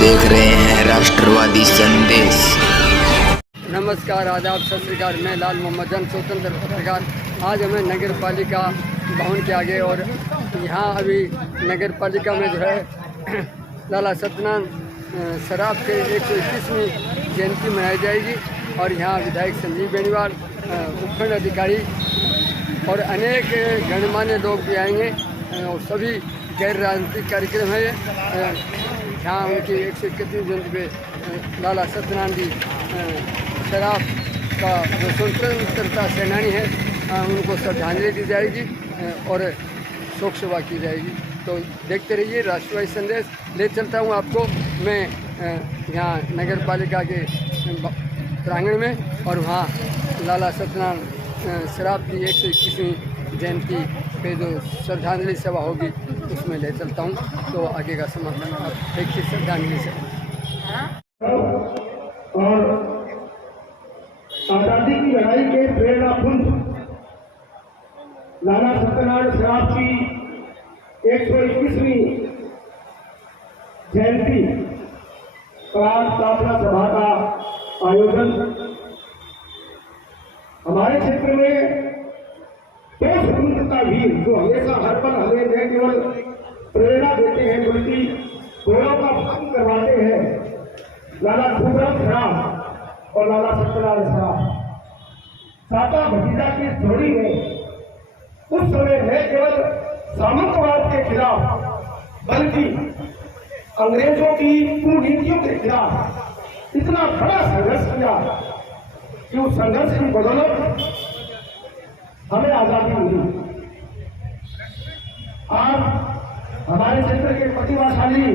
देख रहे हैं राष्ट्रवादी संदेश। नमस्कार, आदाब, सत श्री अकाल। मैं लाल मोहम्मद जन स्वतंत्र पत्रकार। आज हमें नगर पालिका भवन के आगे और यहाँ अभी नगर पालिका में जो है लाला सत्यनारायण सराफ के 121वीं जयंती मनाई जाएगी और यहाँ विधायक संजीव बेनीवाल, उपखंड अधिकारी और अनेक गणमान्य लोग भी आएंगे और सभी गैर राजनीतिक कार्यक्रम है। यहाँ उनकी 121वीं जयंती पे लाला सत्यनारायण जी सराफ का जो स्वतंत्रता सेनानी है उनको श्रद्धांजलि दी जाएगी और शोक सभा की जाएगी। तो देखते रहिए राष्ट्रवादी संदेश। ले चलता हूँ आपको मैं यहाँ नगर पालिका के प्रांगण में और वहाँ लाला सत्यनारायण सराफ की 121वीं जयंती पे जो श्रद्धांजलि सभा होगी उसमें ले चलता हूँ। तो आगे का समर्थन आप देखिए श्रद्धांजलि से। और आज़ादी की लड़ाई के प्रेरणा पुंज लाला सत्यनारायण सराफ की 121वीं जयंती प्रार्थना सभा का आयोजन हमारे क्षेत्र में दो स्वतंत्रता वीर जो हमेशा हर पल हमें न केवल प्रेरणा देते हैं बल्कि गौरव का भंग करवाते हैं, लाला खूबराम सराफ और लाला सत्यनारायण सराफ साता भतीजा की जोड़ी में उस समय न केवल सामंतवाद के खिलाफ बल्कि अंग्रेजों की कुनीतियों के खिलाफ इतना बड़ा संघर्ष किया कि उस संघर्ष की बदौलत हमें आजादी मिली। आज हमारे क्षेत्र के प्रतिभाशाली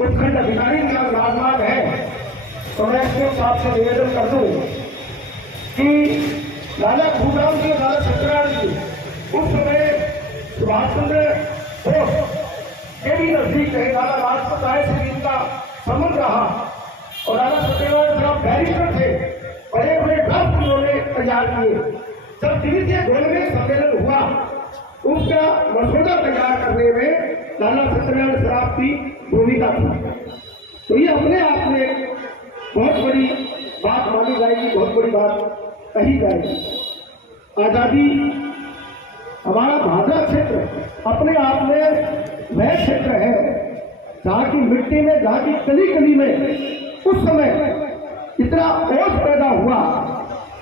उपखंड अधिकारी विराजमान है तो मैं इसके साथ से निवेदन कर दूं कि लाला खूबराम जी, लाला सत्यनारायण जी उस समय सुभाष चंद्र बोस के भी नजदीक रहे, लाला लाजपत राय से भी इनका संबंध रहा और लाला सत्यनारायण सराफ बैरिस्टर थे। बड़े बड़े ड्राफ्ट उन्होंने तैयार किए। जब द्वितीय गोलमेज सम्मेलन हुआ उसका मसौदा तैयार करने में लाला सत्यनारायण सराफ की भूमिका थी। तो ये अपने आप में बहुत बड़ी बात मानी जाएगी, बहुत बड़ी बात कही जाएगी। आजादी हमारा भादरा क्षेत्र अपने आप में वह क्षेत्र है जहाँ की मिट्टी में, जहाँ की गली गली में उस समय इतना ओज पैदा हुआ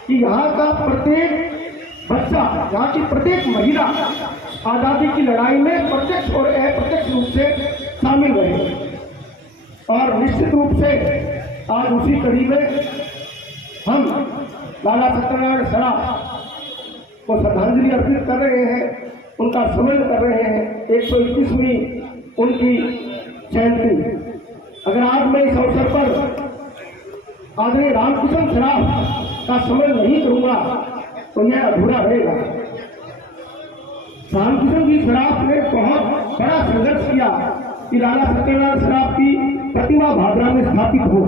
कि यहाँ का प्रत्येक बच्चा, यहाँ की प्रत्येक महिला आजादी की लड़ाई में प्रत्यक्ष और अप्रत्यक्ष रूप से शामिल रहे। और निश्चित रूप से आज उसी कड़ी में हम लाला सत्यनारायण सराफ को श्रद्धांजलि अर्पित कर रहे हैं, उनका स्मरण कर रहे हैं। 121वीं उनकी जयंती। अगर आज मैं इस अवसर पर आदरणीय रामकिशन सराफ का स्मरण नहीं करूंगा तो यह अधूरा रहेगा। रामकिशन जी सराफ ने बहुत बड़ा संघर्ष किया कि लाला सत्यनारायण सराफ की प्रतिमा भादरा में स्थापित हो।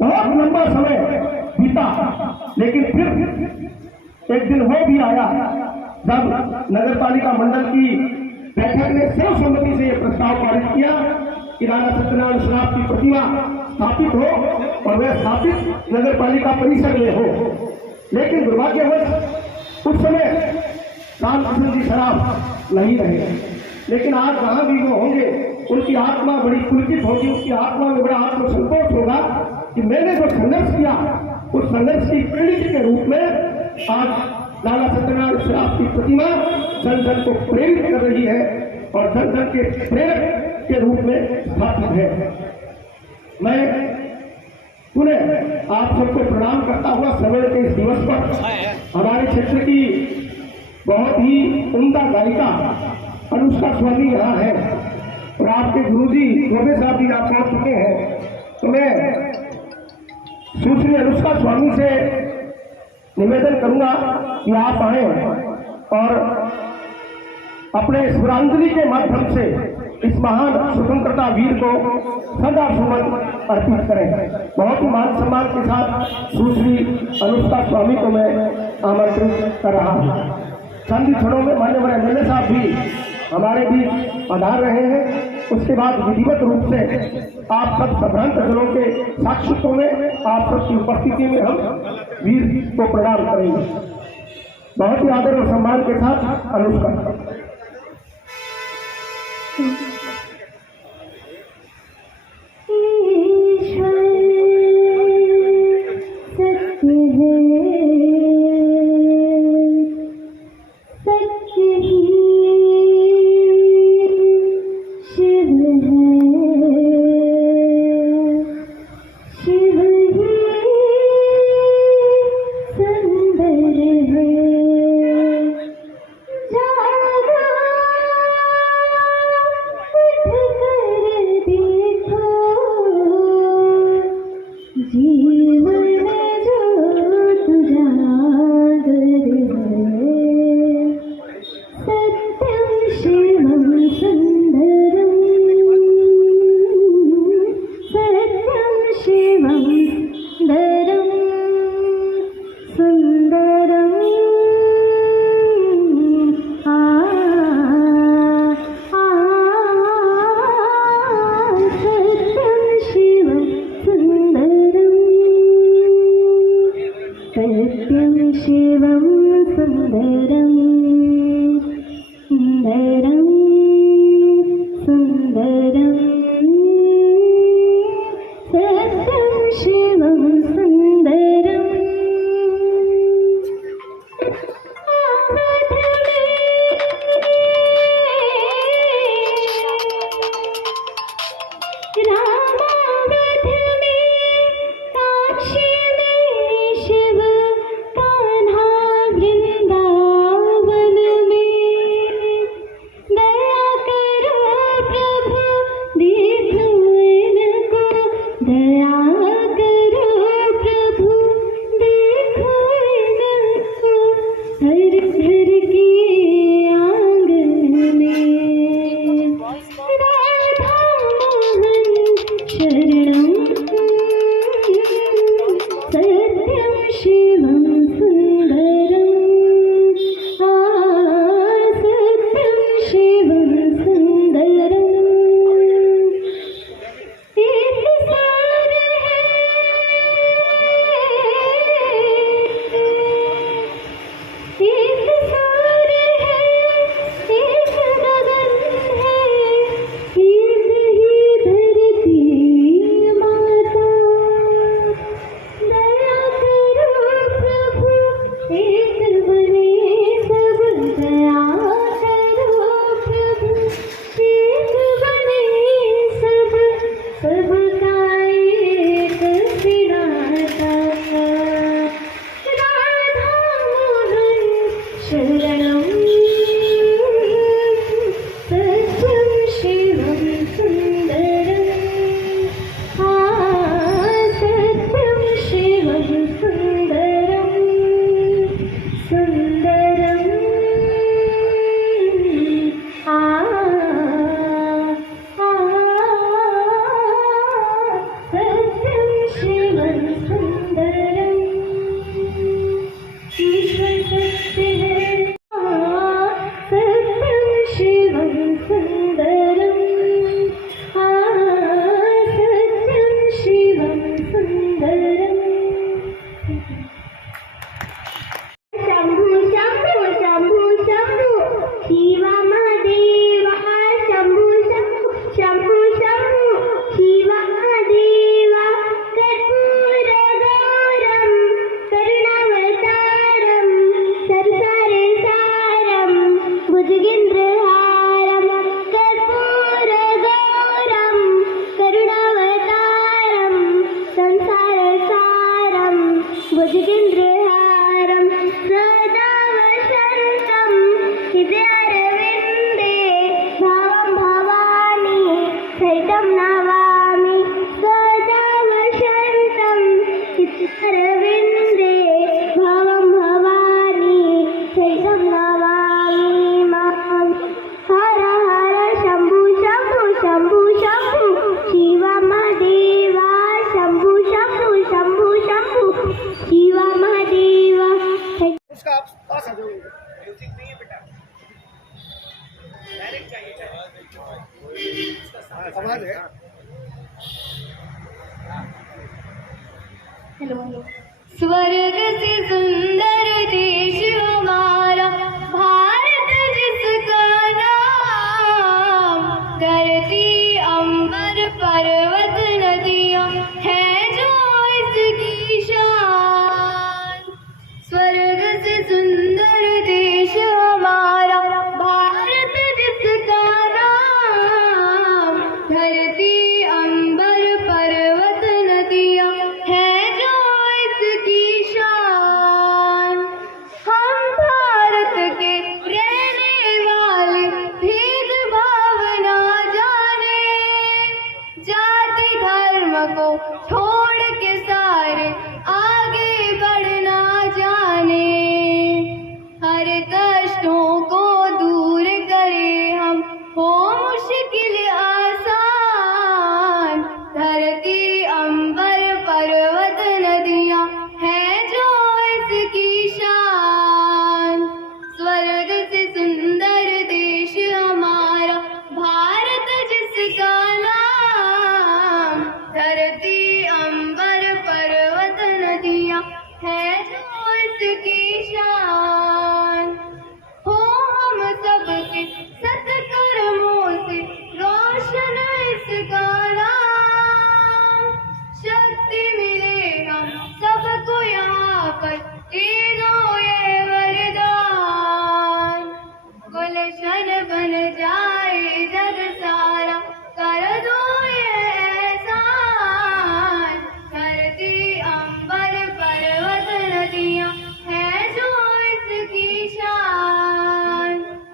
बहुत लंबा समय बीता, लेकिन फिर एक दिन वो भी आया जब नगर पालिका मंडल की बैठक ने सर्वसम्मति से यह प्रस्ताव पारित किया कि लाला सत्यनारायण सराफ की प्रतिमा स्थापित हो और वह स्थापित नगर पालिका परिसर में हो। लेकिन दुर्भाग्यवश उस समय रामकिशन जी सराफ नहीं रहे। लेकिन आज जहां भी वो होंगे उनकी आत्मा बड़ी पुलकित होगी, उसकी आत्मा में बड़ा आत्मसंतोष होगा कि मैंने जो संघर्ष किया उस संघर्ष की प्रेरित के रूप में आज लाला सत्यनारायण सराफ की प्रतिमा जन जन को प्रेरित कर रही है और जन जन के प्रेरक के रूप में स्थापित है। मैं पुनः आप सबको प्रणाम करता हुआ समय के इस दिवस पर हमारे क्षेत्र की बहुत ही उम्दा गायिका अनुष्का स्वामी यहाँ है और आपके गुरुजी गोबे साहब भी आप पहुंच चुके हैं। तो मैं सुश्री अनुष्का स्वामी से निवेदन करूंगा कि आप आए और अपने स्मरणांजलि के माध्यम से इस महान स्वतंत्रता वीर को श्रद्धा सुमन अर्पित करें। बहुत ही मान सम्मान के साथ सुश्री अनुष्का स्वामी को मैं आमंत्रित कर रहा हूँ। चंद क्षणों में मान्यवर एमएलए साहब भी हमारे बीच पधार रहे हैं। उसके बाद विधिवत रूप से आप सब सभ्रांत जनों के साक्षित्व में आप सबकी उपस्थिति में हम वीर को प्रणाम करेंगे। बहुत ही आदर और सम्मान के साथ अनुष्का। जा स्वर्ग से सुंदर देश हमारा भारत, जिसका नाम धरती अंबर पर्वत नदियाँ है जो इसकी शान। स्वर्ग से सुंदर देश हमारा भारत, जिसका नाम धरती अंबर पर्वत नदियाँ है जो इसकी शान। हम भारत के रहने वाले भेदभाव ना जाने, जाति धर्म को छोड़ के सारे आगे बढ़ना जाने। हर कष्टों को दूर करे हम, हो मुश्किल आसान। धरती अंबर पर्वत नदियाँ है जो इसकी शान। स्वर्ग से सुंदर देश हमारा भारत, जिसका नाम धरती अंबर पर्वत नदियाँ है जो इसकी शान। हो हम सबके सत्कर्मों से रोशन इसका नाम। शक्ति मिले हम सबको यहाँ पर, दे दो ये वरदान। गुलशन बन जाए जग सारा, कर दो ये एहसान। धरती अंबर पर्वत नदियाँ है जो इसकी शान।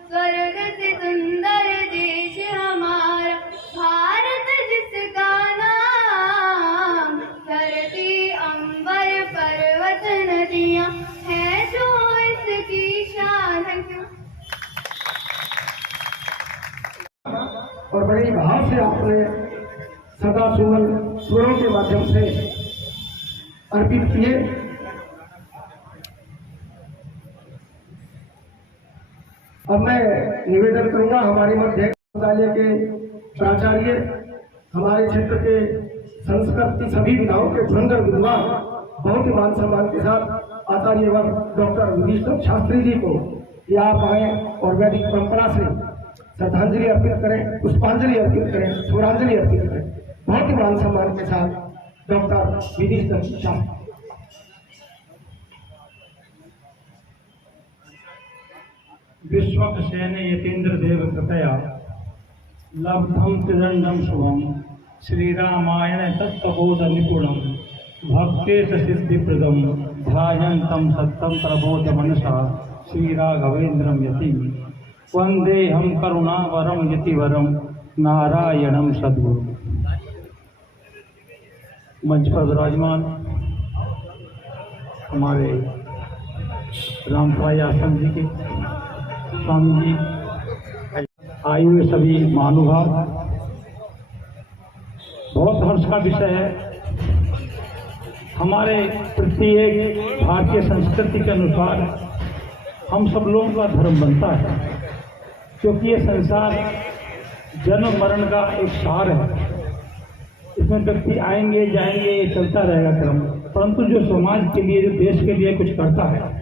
स्वर्ग से सुंदर देश हमारा भारत, जिसका नाम धरती अंबर पर्वत नदियाँ है जो इसकी शान। Thank you. और बड़ी भाव से आपने सदा सुमन सुरों के माध्यम से अर्पित किए। अब मैं निवेदन करूंगा हमारे मध्य विद्यालय के प्राचार्य, हमारे क्षेत्र के संस्कृत की सभी विधाओं के धुरंधर विद्वान, बहुत ही मान सम्मान के साथ आचार्य एवं डॉक्टर विष्णु शास्त्री जी को ये आप आए और वैदिक परंपरा से श्रद्धांजलि अर्पित करें, पुष्पांजलि अर्पित करें, स्वरांजलि अर्पित करें। बहुत ही मान सम्मान के साथ डॉक्टर विष्णु शास्त्री। विश्वक्सेन यतीन्द्र देव कृपया लब्धम त्रिदंडम शुभम श्री रामायण तत्वबोध निपुणम भक्तेश सिद्धिप्रदम ध्यायन्तं सत्यम प्रबोध मनसा श्री राघवेन्द्रम यतिम वंदे हम करुणावरम यतिवरम नारायणम सद्गुरु। मंच पर विराजमान हमारे रामभाई आश्रम जी के स्वामी जी, आए हुए सभी महानुभाव, बहुत हर्ष का विषय है। हमारे प्रत्येक भारतीय संस्कृति के अनुसार हम सब लोगों का धर्म बनता है, क्योंकि ये संसार जन्म मरण का एक सार है। इसमें व्यक्ति आएंगे जाएंगे, ये चलता रहेगा क्रम। परंतु जो समाज के लिए, जो देश के लिए कुछ करता है,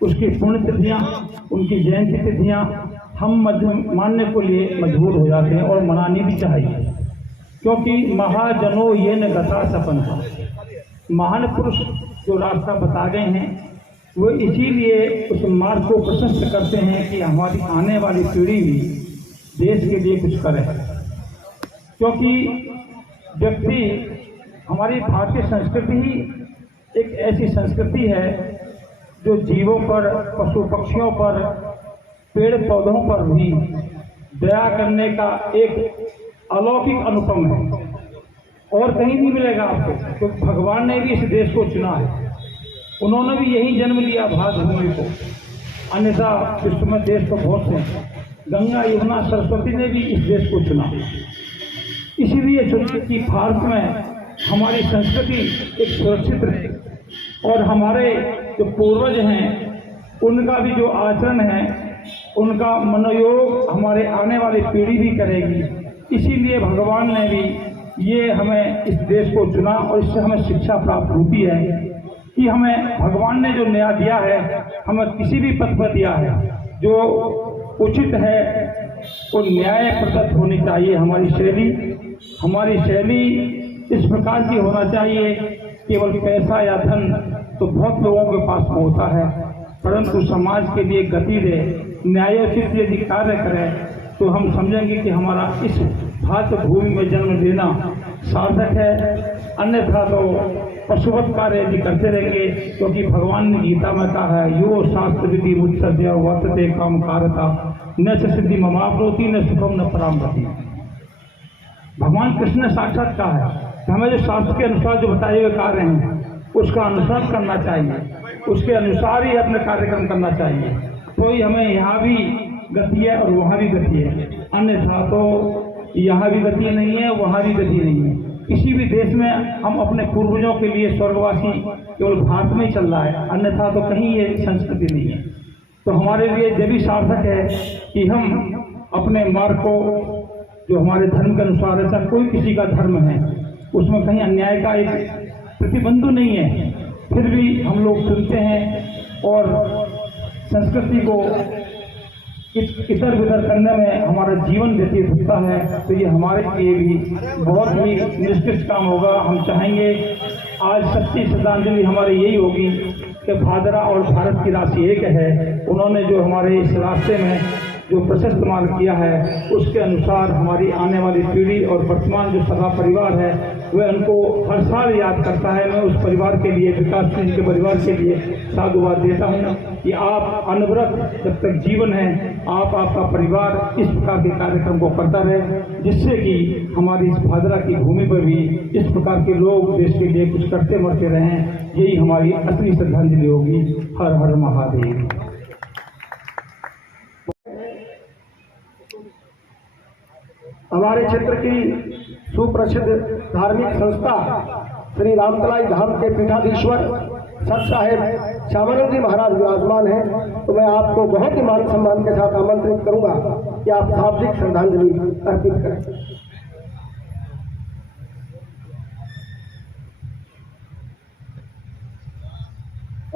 उसकी पुण्य तिथियाँ, उनकी जयंती तिथियाँ हम मानने को लिए मजबूर हो जाते हैं और मनानी भी चाहिए, क्योंकि महाजनों ये न गता सपन था। महान पुरुष जो रास्ता बता गए हैं, वो इसीलिए उस मार्ग को प्रशस्त करते हैं कि हमारी आने वाली पीढ़ी भी देश के लिए कुछ करे। क्योंकि व्यक्ति, हमारी भारतीय संस्कृति ही एक ऐसी संस्कृति है जो जीवों पर, पशु पक्षियों पर, पेड़ पौधों पर भी दया करने का एक अलौकिक अनुपम है, और कहीं नहीं मिलेगा आपको। क्योंकि भगवान ने भी इस देश को चुना है, उन्होंने भी यही जन्म लिया भारत भूमि को, अन्यथा विश्व में देश तो बहुत से हैं। गंगा यमुना सरस्वती ने भी इस देश को चुना। इसीलिए सोचिए कि भारत में हमारी संस्कृति एक सुरक्षित रहे, और हमारे जो पूर्वज हैं उनका भी जो आचरण है उनका मनोयोग हमारे आने वाली पीढ़ी भी करेगी। इसीलिए भगवान ने भी ये हमें इस देश को चुना और इससे हमें शिक्षा प्राप्त होती है कि हमें भगवान ने जो न्याय दिया है, हमें किसी भी पद पर दिया है, जो उचित है वो न्याय प्रदत्त होनी चाहिए। हमारी शैली इस प्रकार की होना चाहिए। केवल पैसा या धन तो बहुत लोगों के पास होता है, परंतु समाज के लिए गति दे, न्यायोचित यदि कार्य करें तो हम समझेंगे कि हमारा इस भारत भूमि में जन्म लेना सार्थक है। अन्यथा तो पशुवत कार्य यदि करते रहेंगे, क्योंकि भगवान ने गीता में कहा है, यो शास्त्र विधि मुत्सर्य वर्तते काम कारता न च सिद्धि ममाप्नोति न सुखम न परामृति। भगवान कृष्ण ने साक्षात कहा है कि हमें जो शास्त्र के अनुसार जो बताए हुए कार्य हैं उसका अनुसरण करना चाहिए, उसके अनुसार ही अपने कार्यक्रम करना चाहिए। तो ही हमें यहाँ भी गति है और वहाँ भी गति है, अन्यथा तो यहाँ भी गति नहीं है, वहाँ भी गति नहीं है। किसी भी देश में हम अपने पूर्वजों के लिए स्वर्गवासी केवल भारत में ही चल रहा है, अन्यथा तो कहीं ये संस्कृति नहीं है। तो हमारे लिए ये भी सार्थक है कि हम अपने मार्ग को जो हमारे धर्म के अनुसार है, चाहे कोई किसी का धर्म है, उसमें कहीं अन्याय का एक प्रतिबंध नहीं है, फिर भी हम लोग सुनते हैं और संस्कृति को इधर उधर करने में हमारा जीवन व्यतीत होता है। तो ये हमारे लिए भी बहुत ही निष्कृष्ट काम होगा। हम चाहेंगे आज सच्ची श्रद्धांजलि हमारी यही होगी कि भादरा और भारत की राशि एक है। उन्होंने जो हमारे इस रास्ते में जो प्रशस्त मार्ग किया है, उसके अनुसार हमारी आने वाली पीढ़ी और वर्तमान जो सभा परिवार है वह उनको हर साल याद करता है। मैं उस परिवार के लिए, विकास सिंह के परिवार के लिए साधुवाद देता हूँ कि आप अनवरत जब तक जीवन है, आपका परिवार इस प्रकार के कार्यक्रम को करता रहे, जिससे कि हमारी इस भादरा की भूमि पर भी इस प्रकार के लोग देश के लिए कुछ करते मरते रहें। यही हमारी असली श्रद्धांजलि होगी। हर हर महादेव। हमारे क्षेत्र की सुप्रसिद्ध धार्मिक संस्था श्री रामतलाई धाम के पीठाधीश्वर सत साहेब श्यामानंद जी महाराज विराजमान हैं। तो मैं आपको बहुत ही मान सम्मान के साथ आमंत्रित करूंगा कि आप शाब्दिक श्रद्धांजलि अर्पित करें।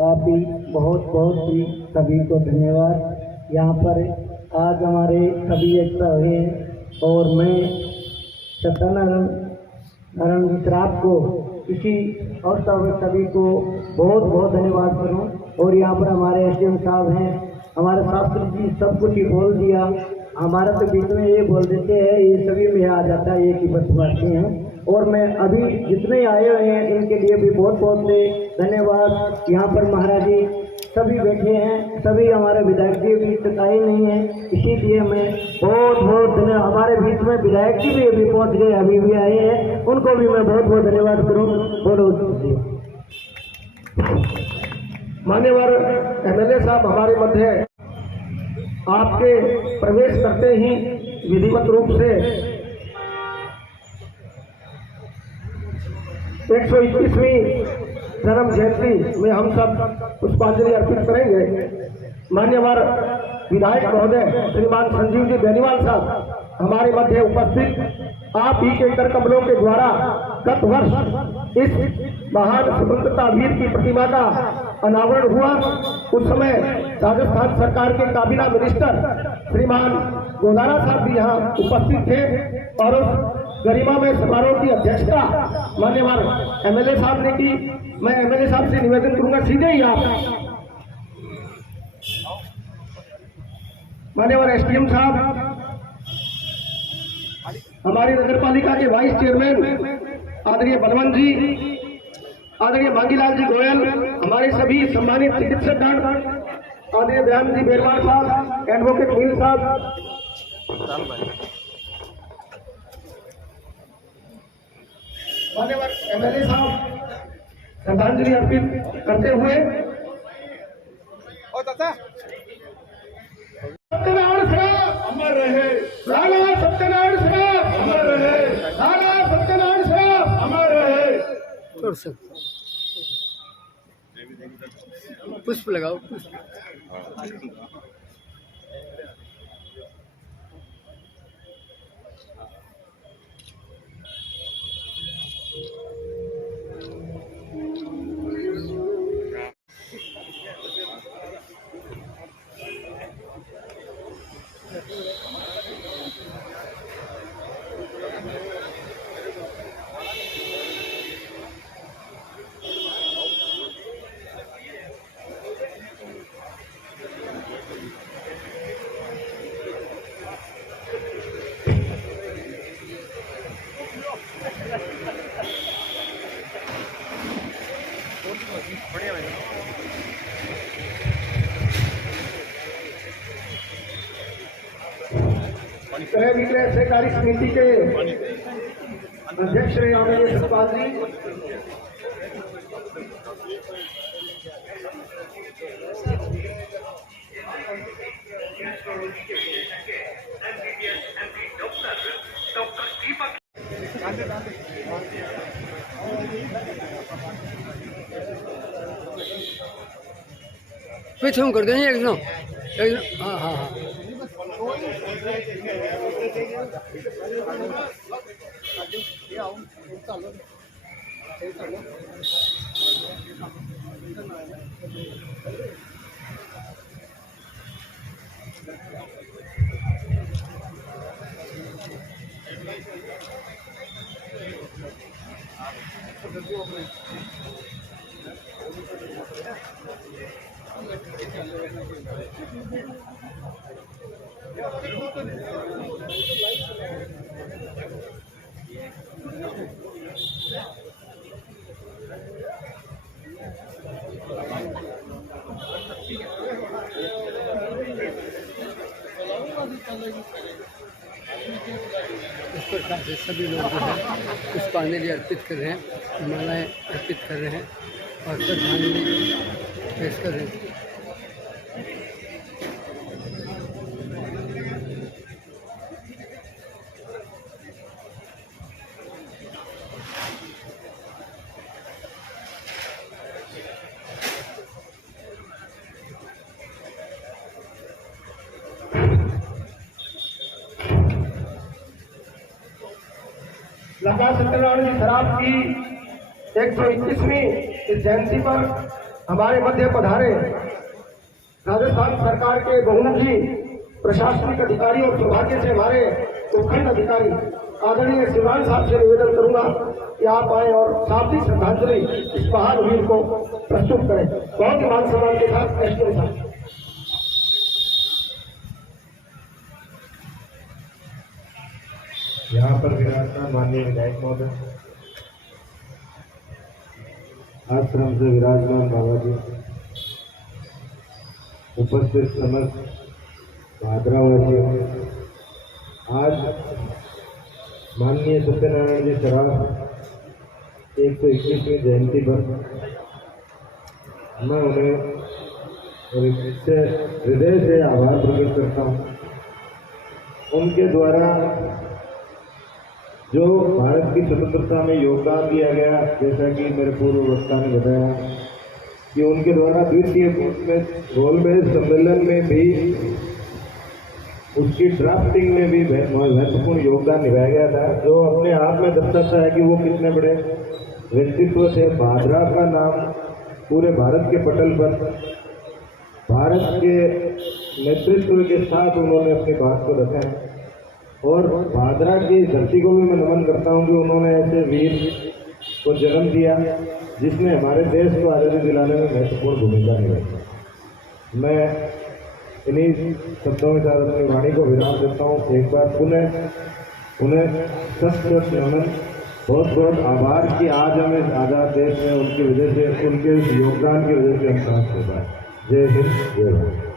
आप भी बहुत बहुत ही सभी को धन्यवाद। यहाँ पर आज हमारे सभी एकता हुए हैं और मैं सत्यनारायण मिश्राप को इसी अवसर में सभी को बहुत बहुत धन्यवाद करूं। और यहाँ पर हमारे एसडीएम साहब हैं, हमारे शास्त्री जी सब कुछ ही बोल दिया। हमारा तो बीच में ये बोल देते हैं, ये सभी में आ जाता है, एक ही बदमाशी हैं। और मैं अभी जितने आए हुए हैं इनके लिए भी बहुत बहुत धन्यवाद। यहाँ पर महाराज जी सभी बैठे हैं, सभी हमारे विधायक जी भी सताई नहीं है, इसीलिए मैं बहुत बहुत धन्यवाद। हमारे बीच में विधायक जी भी अभी पहुँच गए, अभी भी आए हैं, उनको भी मैं बहुत बहुत धन्यवाद करूँ। बहुत मान्यवर एमएलए साहब हमारे मध्य आपके प्रवेश करते ही विधिवत रूप से 121वीं जन्म जयंती में हम सब पुष्पांजलि अर्पित करेंगे। मान्यवर विधायक महोदय श्रीमान संजीव जी बेनीवाल साहब हमारे मध्य उपस्थित, आप ही के कर कमलों के द्वारा गत वर्ष इस महान स्वतंत्रता वीर की प्रतिमा का अनावरण हुआ। उस समय राजस्थान सरकार के काबीना मिनिस्टर श्रीमान गोदारा साहब भी यहाँ उपस्थित थे और उस गरिमा में समारोह की अध्यक्षता मान्यवर एमएलए साहब ने की। मैं एमएलए साहब से निवेदन करूंगा सीधे ही आप मान्यवर एसडीएम साहब, हमारी नगर पालिका के वाइस चेयरमैन आदरणीय बलवंत जी, आदरणीय मांगीलाल जी गोयल, हमारे सभी सम्मानित चिकित्सकगण, आदरणीय दयानंद जी बेरवाल साहब, एडवोकेट मील साहब, मान्यवर एमएलए साहब श्रद्धांजलि अर्पित करते हुए सत्यनारायण साहब अमर रहे, लाला सत्यनारायण साहब अमर रहे, लाला सत्यनारायण साहब अमर रहे। पुष्प लगाओ, पुष्प। क्रय विक्रय सहकारी समिति के अध्यक्ष श्री आदरणीय सतपाल जी, पीछे हम कर देंगे एक हाँ हाँ हाँ इस प्रकार से सभी लोग जो है पुष्पांजलि अर्पित कर रहे हैं, मालाएं अर्पित कर रहे हैं और श्रद्धांजलि पेश कर रहे हैं। लता सत्यनारायण जी सराफ की 121वीं इस जयंती पर हमारे मध्य पधारे राजस्थान सरकार के बहुमुखी प्रशासनिक अधिकारी और सौभाग्य से हमारे उपखंड अधिकारी आदरणीय शिवराज साहब से निवेदन करूंगा कि आप आए और शाब्दिक श्रद्धांजलि इस महान वीर को प्रस्तुत करें। बहुत ही मान सम्मान के साथ एसडीएम साहब। यहाँ पर विराजमान माननीय विधायक महोदय, आश्रम से विराजमान बाबा जी, उपस्थित समस्त भाद्रावासियों, आज माननीय सत्यनारायण जी सराफ 121वीं जयंती पर मैं उन्हें हृदय से आभार प्रकट करता हूँ। उनके द्वारा जो भारत की स्वतंत्रता में योगदान दिया गया, जैसा कि मेरे पूर्व वक्ता ने बताया कि उनके द्वारा द्वितीय गोलमेज सम्मेलन में भी उसकी ड्राफ्टिंग में भी महत्वपूर्ण योगदान निभाया गया था, जो अपने आप में दर्शाता है कि वो कितने बड़े व्यक्तित्व थे। भादरा का नाम पूरे भारत के पटल पर भारत के नेतृत्व के साथ उन्होंने अपनी बात को रखा है और भादरा की धरती को भी मैं नमन करता हूं कि उन्होंने ऐसे वीर को जन्म दिया जिसने हमारे देश को आज़ादी दिलाने में महत्वपूर्ण भूमिका निभाई। मैं इन्हीं शब्दों के साथ अपनी वाणी को विराम देता हूँ। एक बार पुनः उन्हें सशक्त नमन, बहुत बहुत आभार कि आज हमें आज़ाद देश में उनकी वजह से, उनके योगदान की वजह से हम साथ हो पाए। जय हिंद, जय भारत।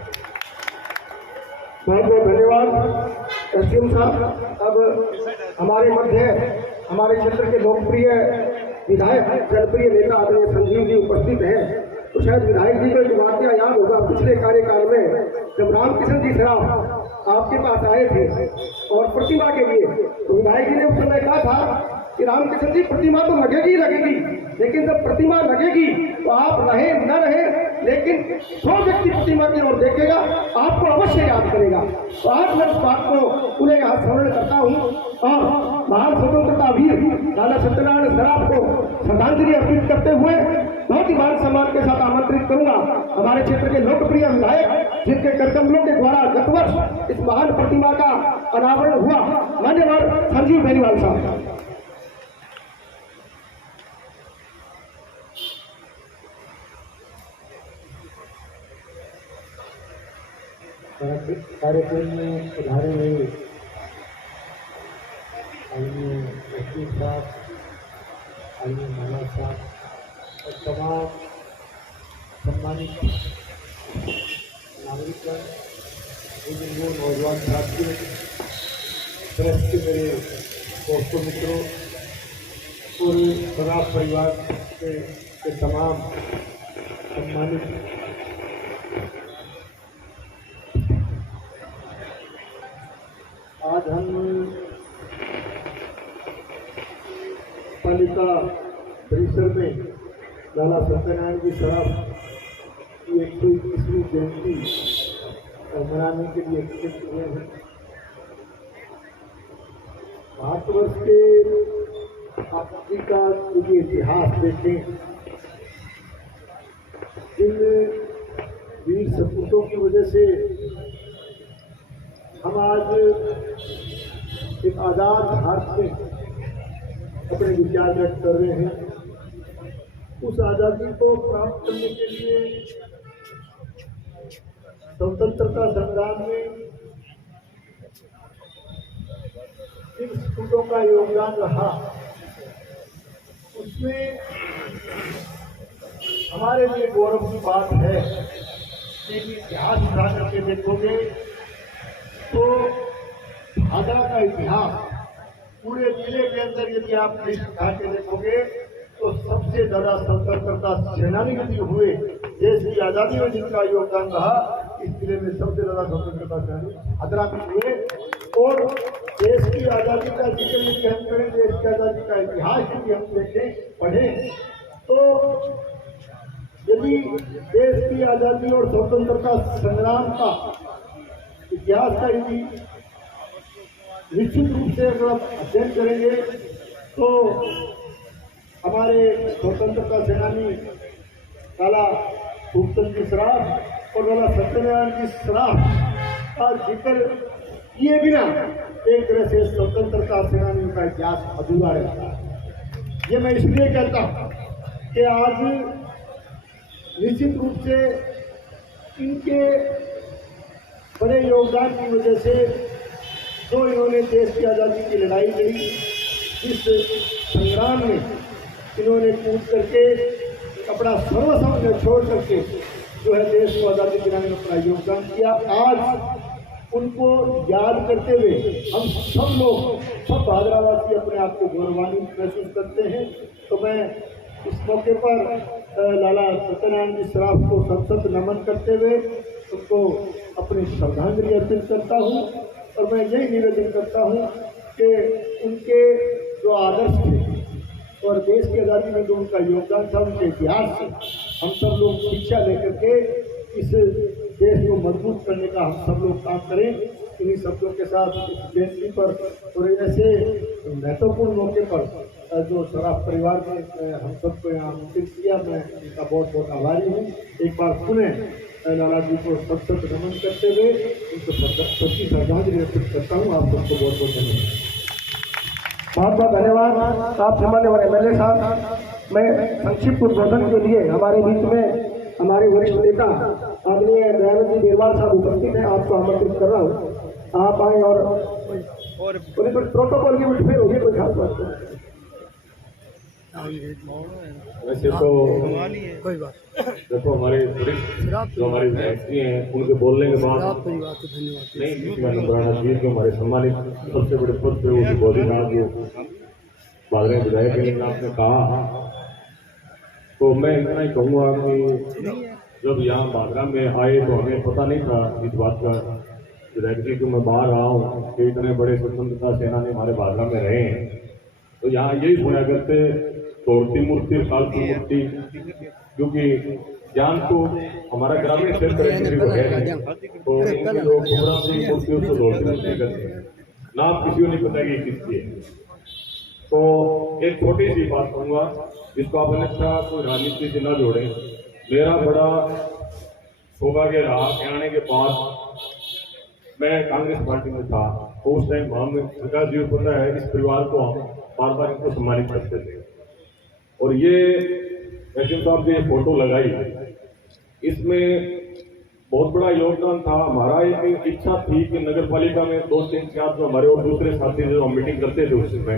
बहुत बहुत धन्यवाद एसडीएम साहब। अब हमारे मध्य हमारे क्षेत्र के लोकप्रिय विधायक, जनप्रिय नेता आदरणीय संजीव जी उपस्थित हैं। तो शायद विधायक जी को एक वाकया याद होगा, पिछले कार्यकाल में जब रामकिशन जी सराफ आपके पास आए थे और प्रतिमा के लिए, तो विधायक जी ने उस समय कहा था कि रामकिशन जी प्रतिमा तो लगेगी ही लगेगी, लेकिन जब प्रतिमा लगेगी तो आप रहे न रहे, लेकिन 100 व्यक्ति प्रतिमा की ओर देखेगा, आपको अवश्य याद करेगा। तो आज मैं इस बात को उन्हें यहाँ स्मरण करता हूँ और महान स्वतंत्रता वीर लाला सत्यनारायण सराफ को श्रद्धांजलि अर्पित करते हुए बहुत ही मान सम्मान के साथ आमंत्रित करूंगा हमारे क्षेत्र के लोकप्रिय विधायक जिनके करकमलों के द्वारा गत वर्ष इस महान प्रतिमा का अनावरण हुआ, मान्यवर संजीव बेनीवाल साहब। कार्यक्रम में पधारे हुए आदरणीय वकील साहब, आदरणीय माला साहब और तमाम सम्मानित नागरिकगण, बुजुर्गों, नौजवान साथियों, प्रेस के मेरे दोस्तों, मित्रों, पूरे सराफ परिवार के तमाम सम्मानित आज हम पालिका परिसर में लाला सत्यनारायण जी सराफ की 121वीं जयंती मनाने के लिए एकत्रित हुए हैं। भारतवर्ष के आज़ादी का यदि इतिहास देखें, जिन वीर सपूतों की वजह से हम आज एक आज़ाद भारत में अपने विचार व्यक्त कर रहे हैं, उस आज़ादी को प्राप्त करने के लिए स्वतंत्रता संग्राम में जिन सपूतों का योगदान रहा, उसमें हमारे लिए गौरव की बात है कि इतिहास उठा करके देखोगे तो भादरा का इतिहास पूरे जिले के अंदर यदि आप लिस्ट उठा के देखोगे तो सबसे ज्यादा स्वतंत्रता सेनानी यदि हुए, देश की आजादी में जिनका योगदान रहा, इस जिले में सबसे ज्यादा स्वतंत्रता सेनानी भादरा में हुए। और देश की आजादी का जिक्र यदि हम करें, देश की आजादी का इतिहास यदि हम देखें, पढ़ें, तो यदि देश की आजादी और स्वतंत्रता संग्राम का इतिहास का यदि निश्चित रूप से अगर आप अध्ययन करेंगे तो हमारे स्वतंत्रता सेनानी लाला भूपचंद जी सराफ और लाला सत्यनारायण जी सराफ का जिक्र किए बिना एक तरह से स्वतंत्रता सेनानियों का इतिहास अधूरा रहता है। ये मैं इसलिए कहता हूँ कि आज निश्चित रूप से इनके बड़े योगदान की वजह से जो इन्होंने देश की आज़ादी की लड़ाई लड़ी, इस संग्राम में इन्होंने कूद करके अपना सर्वस्व छोड़ करके जो है देश को आज़ादी दिलाने में अपना योगदान किया। आज उनको याद करते हुए हम सब लोग, सब भादरावासी अपने आप को गौरवान्वित महसूस करते हैं। तो मैं इस मौके पर लाला सत्यनारायण जी सराफ को सशक्त नमन करते हुए उनको अपनी श्रद्धांजलि अर्पित करता हूँ और मैं यही निवेदन करता हूँ कि उनके जो आदर्श थे और देश की आज़ादी में जो उनका योगदान था, उनके इतिहास से हम सब लोग शिक्षा लेकर के इस देश को मजबूत करने का हम सब लोग काम करें। इन्हीं शब्दों के साथ इस जयंती पर और ऐसे महत्वपूर्ण मौके पर जो सराफ परिवार ने हम सबको यहाँ आमंत्रित किया, मैं इनका बहुत बहुत आभारी हूँ। एक बार पुनः लाला जी को सशक्त नमन करते हुए उनको सच्ची श्रद्धांजलि अर्पित करता हूँ। आप सबको बहुत बहुत धन्यवाद। बहुत बहुत धन्यवाद आप सम्मान्य और एमएलए साहब। मैं संक्षिप्त उद्बोधन के लिए हमारे बीच में हमारे वरिष्ठ नेता आदरणीय दयानंद जी बेरवाल साहब उपस्थित हैं, आपको आमंत्रित कर रहा हूँ। आप आए और प्रोटोकॉल की फिर होगी कोई खास बात वैसे तो कोई बात देखो हमारे जो हमारे व्यक्ति हैं उनके बोलने के बाद नहीं किसी का नंबर आना चाहिए कि हमारे सम्मानित सबसे बड़े पद पे वो बौद्धिनाथ जो भादरा विधायक के आपने कहा, तो मैं इतना ही कहूँगा कि जब यहाँ भादरा में आए तो हमें पता नहीं था इस बात का विधायक जी को मैं बाहर रहा हूँ कि इतने बड़े स्वतंत्रता सेनानी हमारे भादरा में रहे हैं। तो यहाँ यही सुना करते तोड़ती मूर्ति कालती मूर्ति, क्योंकि ज्ञान तो हमारा ग्रामीण क्षेत्र है तो लोग मूर्ति उसको तोड़ती मूर्ति करते हैं ना, आप किसी को नहीं पता कि किसकी है। तो एक छोटी सी बात कहूँगा जिसको आप अन्यथा कोई राजनीति से न जोड़ें। मेरा बड़ा सौभाग्य रहा कि आने के बाद मैं कांग्रेस पार्टी में था, तो उस टाइम हम विकास जी को पता है, इस परिवार को हम बार बार इनको सम्मानित करते थे। और ये एसडीएम साहब ने फोटो लगाई, इसमें बहुत बड़ा योगदान था हमारा। एक इच्छा थी कि नगर पालिका में 2-3-4 जो हमारे और दूसरे साथी जो हम मीटिंग करते थे उस समय,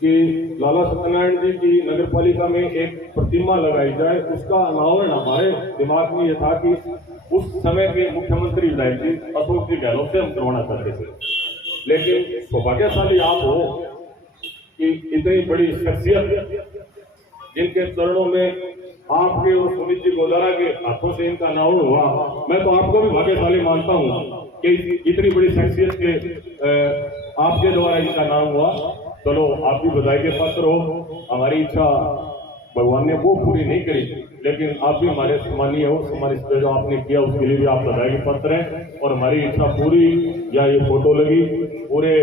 कि लाला सत्यनारायण जी की नगर पालिका में एक प्रतिमा लगाई जाए। उसका अनावरण हमारे दिमाग में ये था कि उस समय के मुख्यमंत्री विधायक जी अशोक जी गहलोत से हम करवाना चाहते थे। लेकिन सौभाग्यशाली आप हो कि इतनी बड़ी शख्सियत जिनके चरणों में आपके और सुमित जी गोदारा के हाथों से इनका अनावरण हुआ, मैं तो आपको भी भाग्यशाली मानता हूँ कि इतनी बड़ी शख्सियत के आपके द्वारा इनका नाम हुआ। चलो, आप भी बधाई के पात्र हो। हमारी इच्छा भगवान ने वो पूरी नहीं करी, लेकिन आप भी हमारे सम्मानीय हो। सम्मानित जो आपने किया उसके लिए भी आप बधाई के पात्र हैं। और हमारी इच्छा पूरी, या ये फोटो लगी, पूरे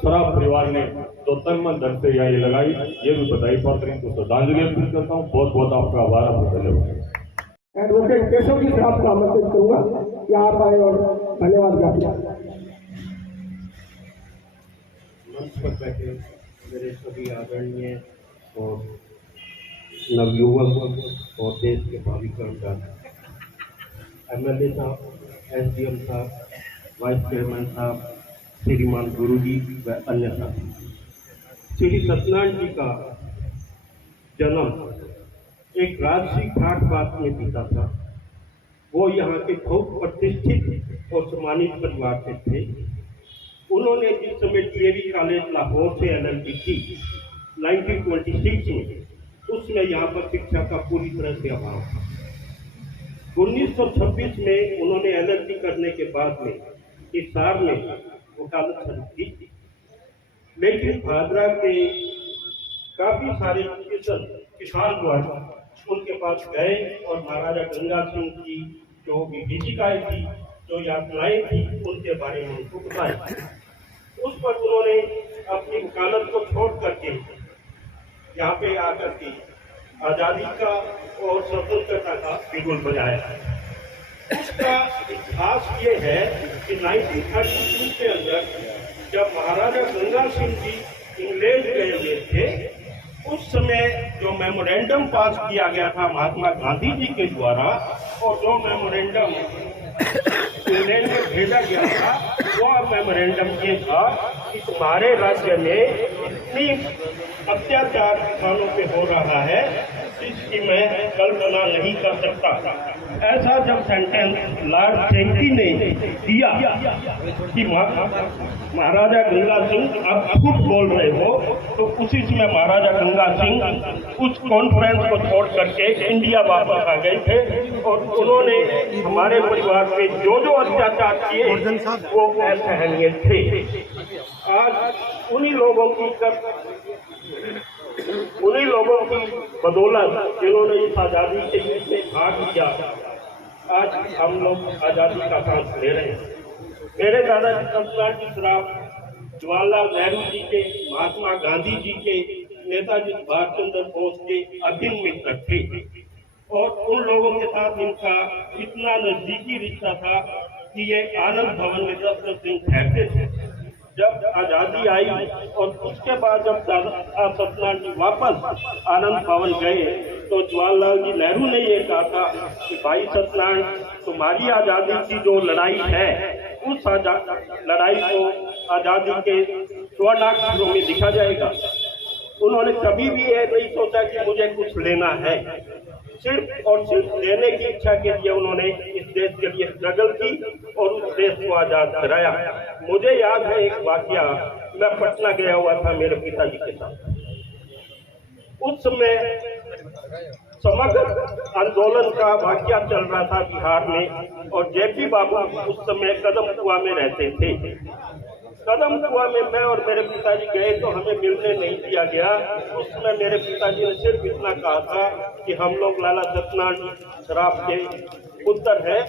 शराब परिवार ने जो तन मन धन से यहाँ ये लगाई, ये भी बधाई पात्र इनको श्रद्धांजलि अर्पित करता हूँ। बहुत बहुत आपका आभार, आपको धन्यवाद। एडवोकेट केशव जी से आपका आमंत्रित करूंगा कि आप आए और धन्यवाद ज्ञापित। मंच पर बैठे मेरे सभी आदरणीय और नवयुवक और देश के भावी कर्मचारी, एमएलए साहब, एसडीएम साहब, वाइस चेयरमैन साहब, श्रीमान गुरुजी व अन्य साथी, श्री सत्यनारायण जी का जन्म एक राजसी घाट पास में बीता था। वो यहाँ के बहुत प्रतिष्ठित और सम्मानित परिवार से थे। उन्होंने जिस समय डीएवी कॉलेज लाहौर से एलएलबी की 1926 में, उसमें यहाँ पर शिक्षा का पूरी तरह से अभाव था। 1926 में उन्होंने एलएलबी करने के बाद में हिसार में वकालत शुरू की, लेकिन भादरा के काफ़ी सारे किसान द्वारा उनके पास गए और महाराजा गंगा सिंह की जो विभीषिकाएँ थी, जो यातनाएँ थी, उनके बारे में उनको बताया। उस पर उन्होंने अपनी वकालत को छोड़ करके यहाँ पे आकर के आज़ादी का और स्वतंत्रता का बिगुल बजाया। उसका इतिहास ये है कि 1932 के अंदर जब महाराजा गंगा सिंह जी इंग्लैंड गए हुए थे, उस समय जो मेमोरेंडम पास किया गया था महात्मा गांधी जी के द्वारा, और जो मेमोरेंडम इंग्लैंड में भेजा गया था, वो मेमोरेंडम ये था कि तुम्हारे राज्य में इतनी अत्याचार किसानों पे हो रहा है जिसकी मैं कल्पना नहीं कर सकता। ऐसा जब सेंटेंस लॉर्ड सेंकी ने दिया कि महाराजा गंगा सिंह आप खुद बोल रहे हो, तो उसी समय महाराजा गंगा सिंह उस कॉन्फ्रेंस को छोड़ करके इंडिया वापस आ गए थे और उन्होंने हमारे परिवार पे जो जो अत्याचार किए वो असहनीय थे। आज उन्हीं लोगों की बदौलत जिन्होंने इस आज़ादी के युद्ध में भाग लिया, आज हम लोग आज़ादी का सांस ले रहे हैं। मेरे दादाजी सत्यनारायण जी श्राप जवाहरलाल नेहरू जी के, महात्मा गांधी जी के, नेताजी सुभाष चंद्र बोस के अभिन्न मित्र थे और उन लोगों के साथ इनका इतना नजदीकी रिश्ता था कि ये आनंद भवन में 10 दिन ठहरते थे। जब आज़ादी आई और उसके बाद जब दादा सत्यनारायण जी वापस आनंद भवन गए, तो जवाहरलाल जी नेहरू ने ये कहा था कि भाई सत्यनारायण, तुम्हारी आज़ादी की जो लड़ाई है, उस लड़ाई को आज़ादी के स्वर्णाक्षरों में लिखा जाएगा। उन्होंने कभी भी ये नहीं सोचा कि मुझे कुछ लेना है, सिर्फ और सिर्फ लेने की इच्छा के लिए उन्होंने इस देश के लिए स्ट्रगल की और उस देश को आज़ाद कराया। मुझे याद है एक वाकया, मैं पटना गया हुआ था मेरे पिताजी के साथ। उस समय समग्र आंदोलन का वाकया चल रहा था बिहार में और जेपी बाबू उस समय कदम कुआं में रहते थे। कदम कुआं में मैं और मेरे पिताजी गए तो हमें मिलने नहीं दिया गया। उस समय मेरे पिताजी ने सिर्फ इतना कहा था कि हम लोग लाला सत्यनारायण श्राप के पुत्र हैं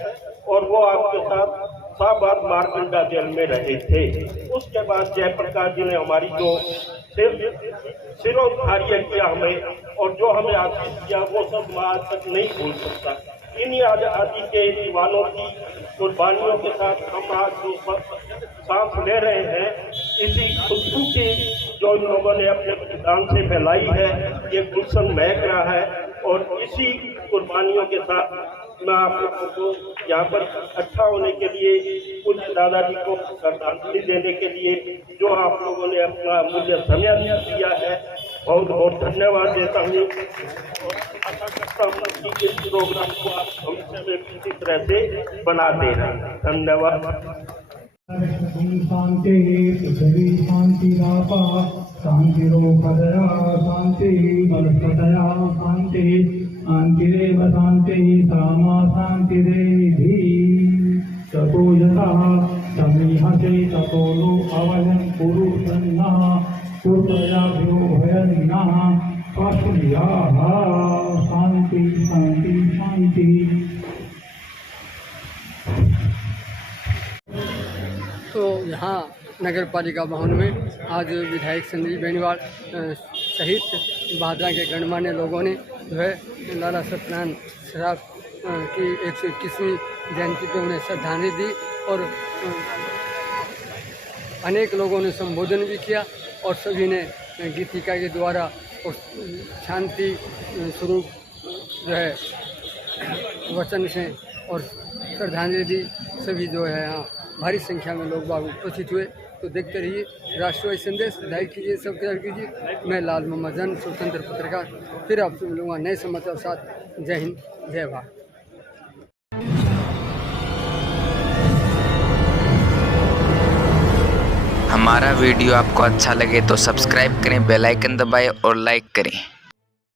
और वो आपके साथ शाहबाद मारकंडा जेल में रहे थे। उसके बाद जयप्रकाश जी ने हमारी जो सिरोधार्य किया हमें और जो हमें आशीष किया, वो सब मैं आज तक नहीं भूल सकता। इन्हीं आज़ादी के दीवानों की कुर्बानियों के साथ हम आज जो सांस ले रहे हैं, इसी खुशबू की जो इन लोगों ने अपने बलिदान से फैलाई है, ये गुलशन महक रहा है। और इसी कुर्बानियों के साथ मैं आप लोगों को यहाँ पर इकट्ठा होने के लिए, पूज्य दादाजी को श्रद्धांजलि देने के लिए जो आप लोगों ने अपना अमूल्य समय दिया है, बहुत बहुत धन्यवाद देता हूँ। और आशा करता हूँ कि इस प्रोग्राम को आप भविष्य में किसी तरह से बनाते रहें। धन्यवाद। शांति पृथ्वी शांतिरापा शांतिरोपदया शांति वनस्पतया शांति शांतिरेव शांति सामा शांतिरेधि ततो यतः समीहसे ततो नो अवयं कुरु सन्नः कुर्तयाभ्यो भयन्नः स्वाश्रयाः शांति शांति शांति। तो यहाँ नगर पालिका भवन में आज विधायक संदीप बेनीवाल सहित भादरा के गणमान्य लोगों ने जो है लाला सत्यनारायण श्राफ की 121वीं जयंती पर उन्हें श्रद्धांजलि दी और अनेक लोगों ने संबोधन भी किया और सभी ने गीतिका के द्वारा उस शांति स्वरूप जो है वचन से और श्रद्धांजलि दी। सभी जो है यहाँ भारी संख्या में लोग बाग उपस्थित हुए। तो देखते रहिए राष्ट्रवादी संदेश, लाइक कीजिए, सब्सक्राइब कीजिए। मैं लाल मोहम्मद जन, स्वतंत्र पत्रकार, फिर आपसे मिलूंगा नए समाचार साथ। जय हिंद, जय भारत। हमारा वीडियो आपको अच्छा लगे तो सब्सक्राइब करें, बेल आइकन दबाएं और लाइक करें।